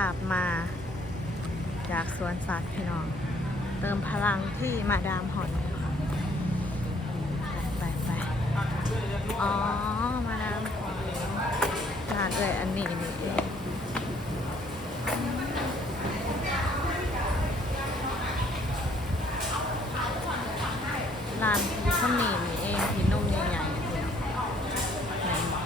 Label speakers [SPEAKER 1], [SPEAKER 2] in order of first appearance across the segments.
[SPEAKER 1] าพมา จากสวนสัตว์พี่น้อง เติมพลังที่มาดามหอนไปไปอ๋อ มาดามหอนร้านเลยอันนี้นี่ข้าวหมี่นี่เองที่นุ่มใหญ่ๆพี่น้องแม่นบ่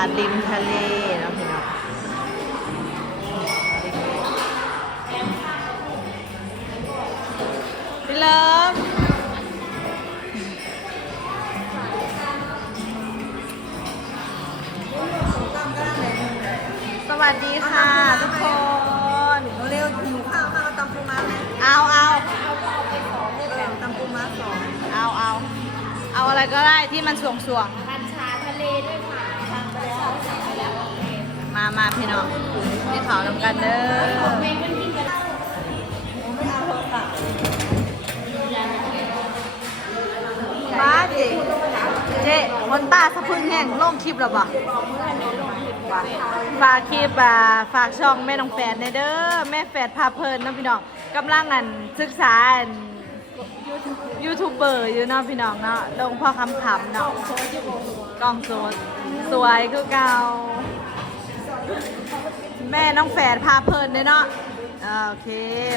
[SPEAKER 1] บ ริมทะเลเนาะพี่น้องพี่เลิฟสวัสดีค่ะทุกคน
[SPEAKER 2] เร็วหิวข้าวข้าวตำปูม้าไหม
[SPEAKER 1] เอาเอา
[SPEAKER 2] เออตำปูม้าสอง
[SPEAKER 1] เอาเอาเอาอะไรก็ได้ที่มันสวงสวง
[SPEAKER 3] พันชาทะเลด้วยค่ะ
[SPEAKER 1] มามาพี่น้องที่ขานำกันเด้อ
[SPEAKER 3] เมย์มันกินกัน
[SPEAKER 2] ไม่เอาโทรศัพท์
[SPEAKER 1] ป้าเจ๊เจ๊คนตาสะพึ่งแห้งล่มคลิปหรอปะฝากคลิปอะฝากช่องแม่น้องแฝดในเด้อแม่แฝดพาเพลินเนาะพี่น้องกำลังอันศึกษาอันยูทูบเบอร์อยู่เนาะพี่น้องเนาะลงพ่อคำขำเนาะกล้องโซดสวยคือเก่า แม่น้องแฝดพาเพลินเนาะโอเค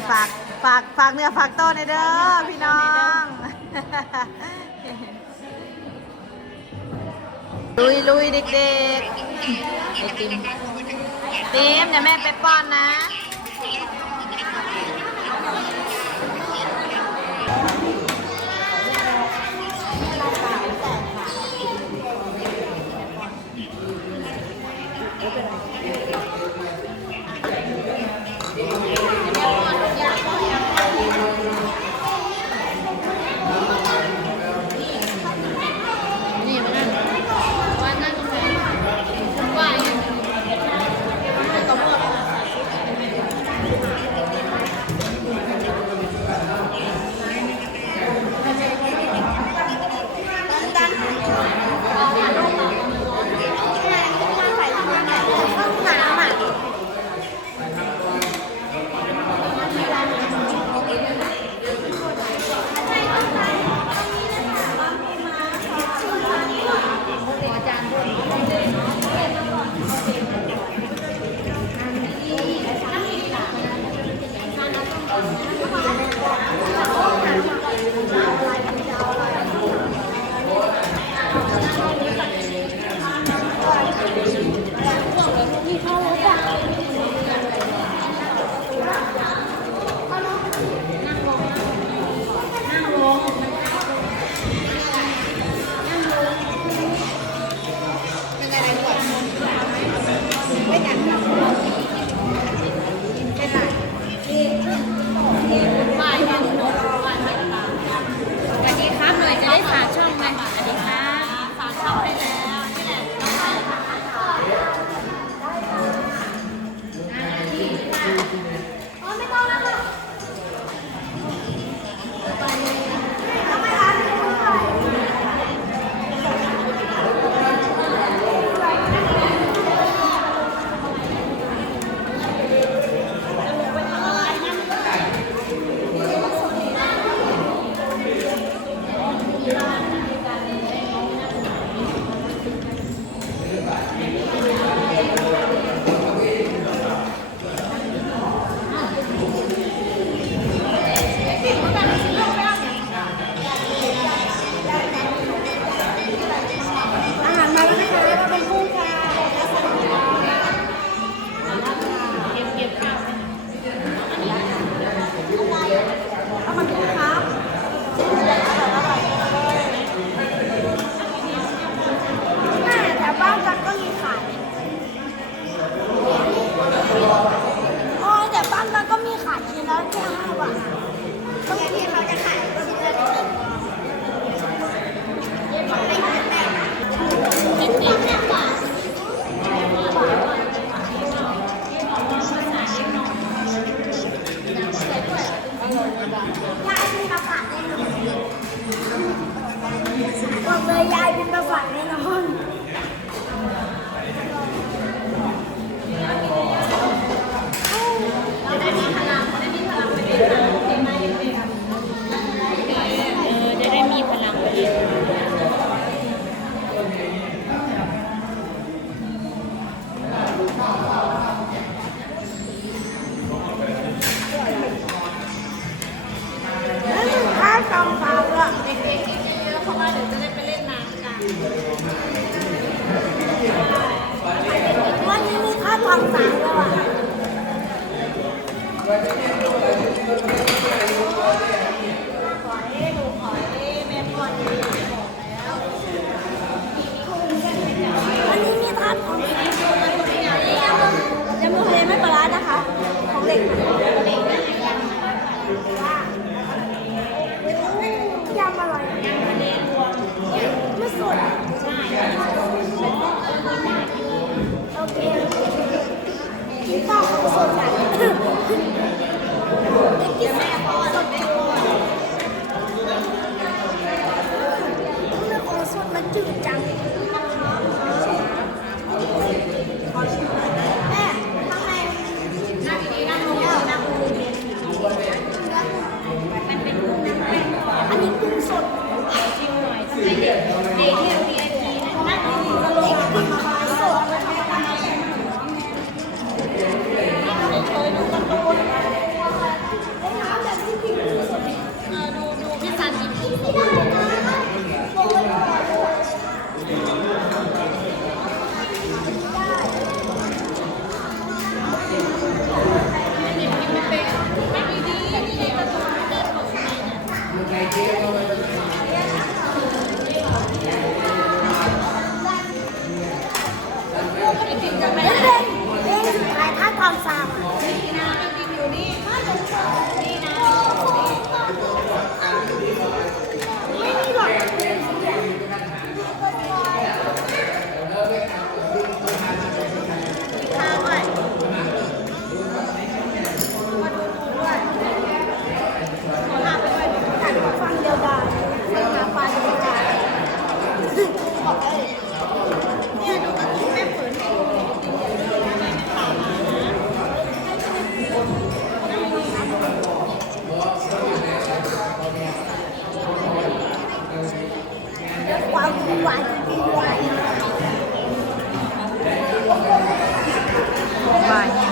[SPEAKER 1] ฝาก ฝาก ฝากเนื้อฝากตัวในเด้อพี่น้อง ลุยลุยเด็กๆไอติมติมเดี๋ยวแม่ไปป้อนนะ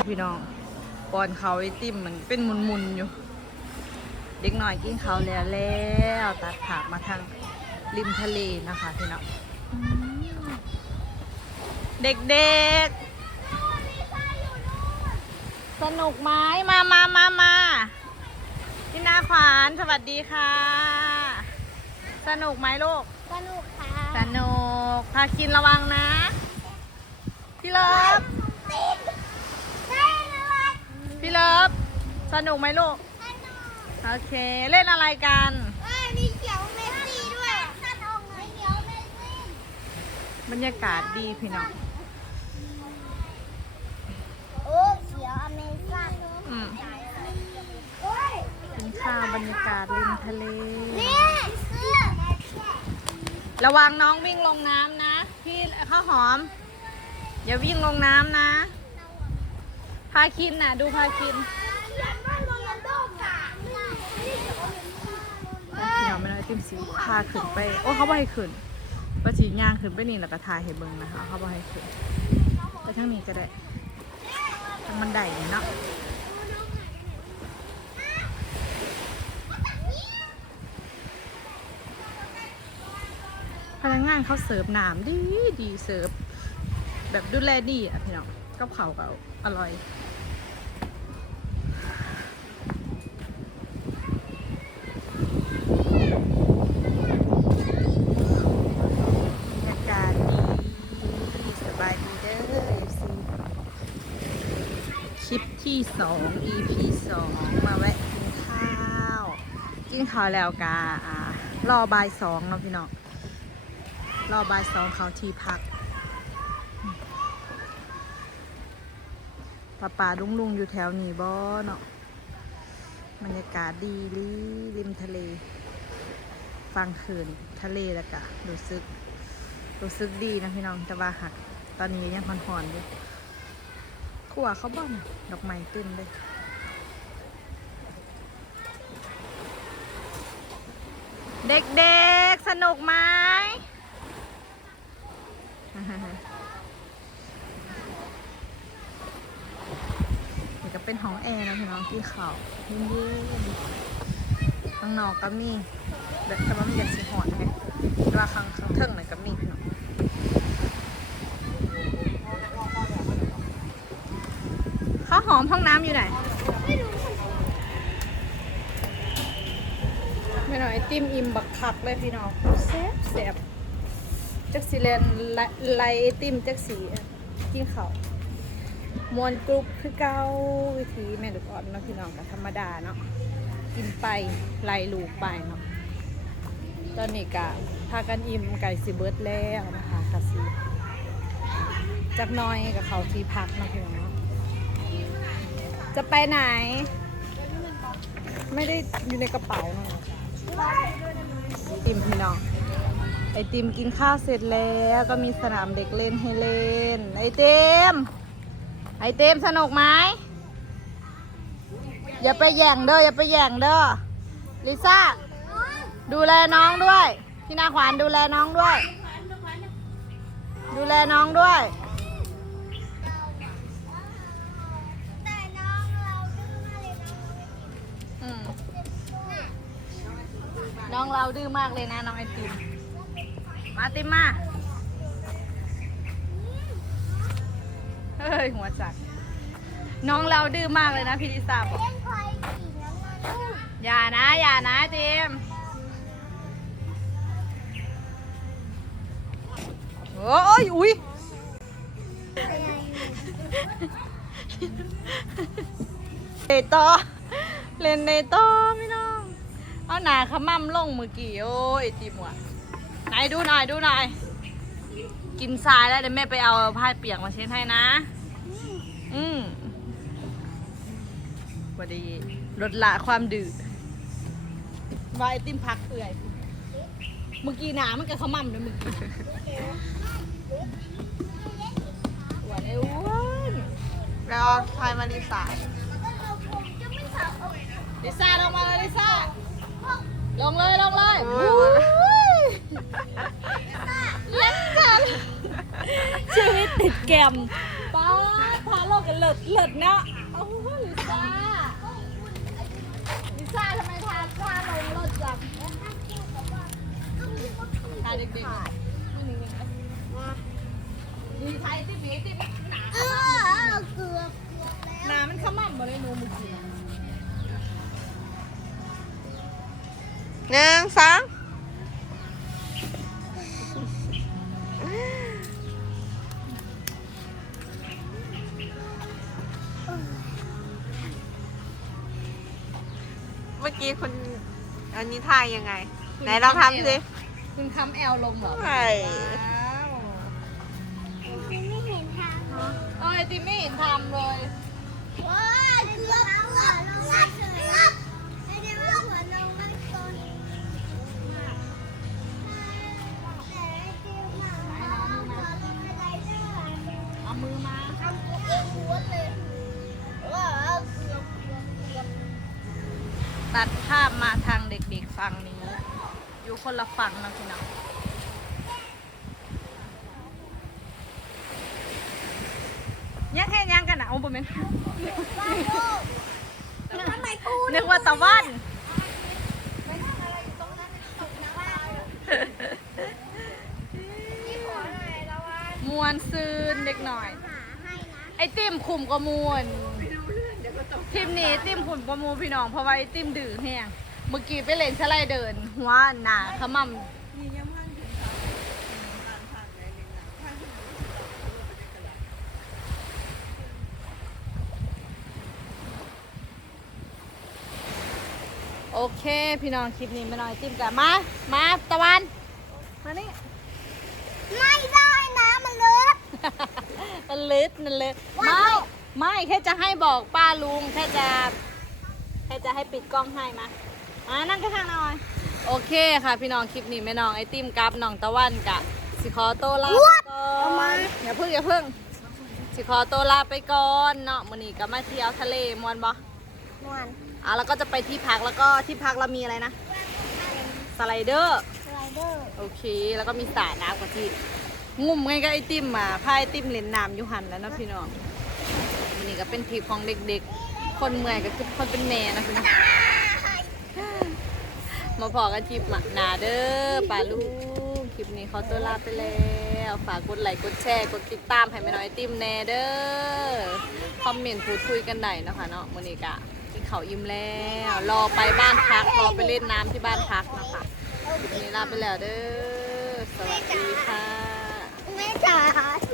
[SPEAKER 3] พี่น้
[SPEAKER 4] องปอนเขา
[SPEAKER 1] ไอติมมันเป็นมุนๆอยู่ เด็กหน่อยกินเขาวแล้วแล้วตัดผักมาทางริมทะเลนะคะพี่น้องอืมเด็กๆ สนุกไหมมามามามาพี่นาขวานสวัสดีค่ะ สนุกไหมลูก
[SPEAKER 4] สนุกค่ะ
[SPEAKER 1] สนุกพาคินระวังนะ พี่เลิฟ
[SPEAKER 4] ได้เลย
[SPEAKER 1] พี่เลิฟ สนุกไหมลูก โอเค เล่นอะไรกัน
[SPEAKER 4] เอ้ยมีเขียวเมสซี่ด้วยถ้าทองไหนเขียวเมสซี่
[SPEAKER 1] บรรยากาศดีพี่น้อง
[SPEAKER 4] โอ้เขียวอเมซ่า
[SPEAKER 1] อืม
[SPEAKER 4] โอ้ย
[SPEAKER 1] กินข้าวบรรยากาศริมทะเล
[SPEAKER 4] นี่เสื้อ
[SPEAKER 1] ระวังน้องวิ่งลงน้ำนะ พี่ข้าวหอม อย่าวิ่งลงน้ำนะ พาคินน่ะ ดูพาคิน
[SPEAKER 4] ยันว่าโรนัลโดกา
[SPEAKER 1] เดี๋ยวไม่ได้ติมสิพาขึ้นไป โอ้เขาบ่ให้ขึ้นประฉีย่างขึ้นไปนี่แล้วก็ทายให้เบิ่งนะคะ เขาบ่ให้ขึ้นไปทางนี้ก็ได้ทางบันไดเนี่ยเนาะพนักงานเขาเสิร์ฟน้ำดีดีเสิร์ฟแบบดูแลดีอะพี่น้องกับเขาก็อร่อย 2 EP 2 มาแวะกินข้าว กินข้าวแล้วกาอ่ารอบายสองเนาะพี่น้องรอบายสองเขาที่พักป่าป่าลุงลุงอยู่แถวนี้บ่เนาะบรรยากาศดีลิริมทะเล ฟังคืนทะเลละวกะรู้สึกรู้สึกดีนะพี่น้องแต่ว่าหักตอนนี้ยังหอนๆอยู่ ขัวเขาบ้อนดอกไม้เต้นเลยเด็กๆ สนุกไหมนี่ก็เป็นห้องแอร์นะพี่น้องที่เขาเย็นๆข้างนอกก็มีแต่ว่ามันยังสีหอนไงแต่ว่าข้างข้างเทิงเลยก็มีพี่น้องข้าวห อมห้องน้ำอยู่ไหนไม่หน่อยไอติมอิ่มบักคักเลยพี่น้องแซ่บแซ่บจักสีเลนไลไอติมจักสีกินเขามวนกรุ๊ปคือเก้าวิธีแม่ลูกอ่อนเนาะพี่น้องก็ธรรมดาเนาะกินไปไลลูกไปเนาะตอนนี้ก็พากันอิ่มไก่สิเบิร์ดแล้วนะคะกะสีจักน้อยกับเขาที่พักเนาะพี่น้อง จะไปไหน ไม่ได้อยู่ในกระเป๋าไอติมพี่น้อง ไอติมกินข้าวเสร็จแล้วก็มีสนามเด็กเล่นให้เล่น ไอติมไอติมสนุกไหมอย่าไปแย่งเด้ออย่าไปแย่งเด้อลิซ่าดูแลน้องด้วย พี่นาขวานดูแลน้องด้วย ดูแลน้องด้วย
[SPEAKER 4] น้องเราดื้อมากเลยนะ
[SPEAKER 1] น้องไอติม มาติมมา เฮ้ยหัวจัด น้องเราดื้อมากเลยนะพี่ลิซ่าบอก
[SPEAKER 4] เล่นพลอยสีน้ำเงินลูก
[SPEAKER 1] อย่านะ อย่านะติมโอ้ยอุ้ยเล่นต่อเล่นในต่อไม่น้อง เอาหนาขมั่มลงเมื่อกี้โอ้ยไอติมว่ะไหนดูหน่อยดูหน่อย กินทรายแล้วเดี๋ยวแม่ไปเอาผ้าเปียกมาเช็ดให้นะ อืมสวัสดีลดละความดื้อว่าไอติมพักเอื่อย เมื่อกี้หนามันก็ขมั่มเลยเมื่อกี้หวานไอ้อ้วน
[SPEAKER 2] แล้วทายมาริสา
[SPEAKER 1] ลิซ่าลงมาเลยลิซ่า ลงเลยลงเลย
[SPEAKER 2] โอ้ย
[SPEAKER 1] อุ้ยเล่นกันชีวิตติดแกมป้าดพาโลกกันเลิศเลิศเนาะโอ้โหลิซ่าลิซ่าทำไมทาทาลงเลิศจังทาเด็กๆไม่หนึ่งดีไทยที่บีที่หนา
[SPEAKER 4] เออเกือบเกือบแล้ว
[SPEAKER 1] หนามันขมั่มมาเลยหนูมึงกิน
[SPEAKER 2] หนึ่งสองเมื่อกี้คุณอันนี้ทายยังไง ไหนลองทำสิ
[SPEAKER 1] คุณคำแอลลงเหรอ
[SPEAKER 2] ใช่
[SPEAKER 1] ว้าว
[SPEAKER 4] ไม่เห็นทางเลย
[SPEAKER 1] เอ้ยติมไม่เห็นทำเลย
[SPEAKER 4] มือมาทำตัวเองหัวเลยว้าเกือบเกือบเกือบ
[SPEAKER 1] ตัดภาพมาทางเด็กๆฝั่งนี้ อยู่คนละฝั่งนะพี่น้องยังแค่ยังกันนะโอ้บ่แม่น
[SPEAKER 4] ทำไมกู
[SPEAKER 1] นึกว่าตะวัน
[SPEAKER 4] นี่ขอหน่อยละวัน
[SPEAKER 1] มวนซืนเด็กหน่อย ไอติมขุมกว่ามวนทีมนี้ติมขุมกว่ามูลพี่น้องเพราะว่าไอติมดื้อแห้งเมื่อกี้ไปเล่นสไลเดิน หัวหนาขมั่มโอเค พี่น้องคลิปนี้ไม่น้อยติมกันมา มาตะวัน มานี่
[SPEAKER 4] ไม่ได้ มันเลอะ
[SPEAKER 1] มันลึกมันลึกไม่ ไม่แค่จะให้บอกป้าลุงแค่จะแค่จะให้ปิดกล้องให้มามานั่งข้างๆหน่อย โอเคค่ะพี่น้องคลิปนี้แม่น้องไอติมกับน้องตะวันกะสิขอโตวลาไปก่อนอย่าเพิ่งอย่าเพิ่งสิขอโตวลาไปก่อนเนาะมื้อนี้ก็มาเที่ยวทะเลมวนบ่
[SPEAKER 4] นวล
[SPEAKER 1] อะแล้วก็จะไปที่พักแล้วก็ที่พักเรามีอะไรนะสไลเดอร์
[SPEAKER 4] สไลเดอร์
[SPEAKER 1] โอเค แล้วก็มีสระน้ำกับที่ งุ่มไงก็ไอติมอะพาไอติมเล่นน้ำอยู่หันแล้วเนาะพี่น้องอันนี้ก็เป็นทริปของเด็กๆ คนเมื่อยก็คือคนเป็นแม่นะพี่น้องมาพอกันทริปหมักหนาเด้อป่าลูกคลิปนี้เขาตัวลาไปแล้วฝากกดไลค์กดแชร์กดติดตามให้แม่น้อยไอติมแน่เด้อคอมเมนต์พูดคุยกันได้นะคะเนาะมือนี้กะกินข้าวอิ่มแล้วรอไปบ้านพักรอไปเล่นน้ำที่บ้านพักนะคะวันนี้ลาไปแล้วเด้อสวัสดีค่ะ
[SPEAKER 4] ไม่จ๋า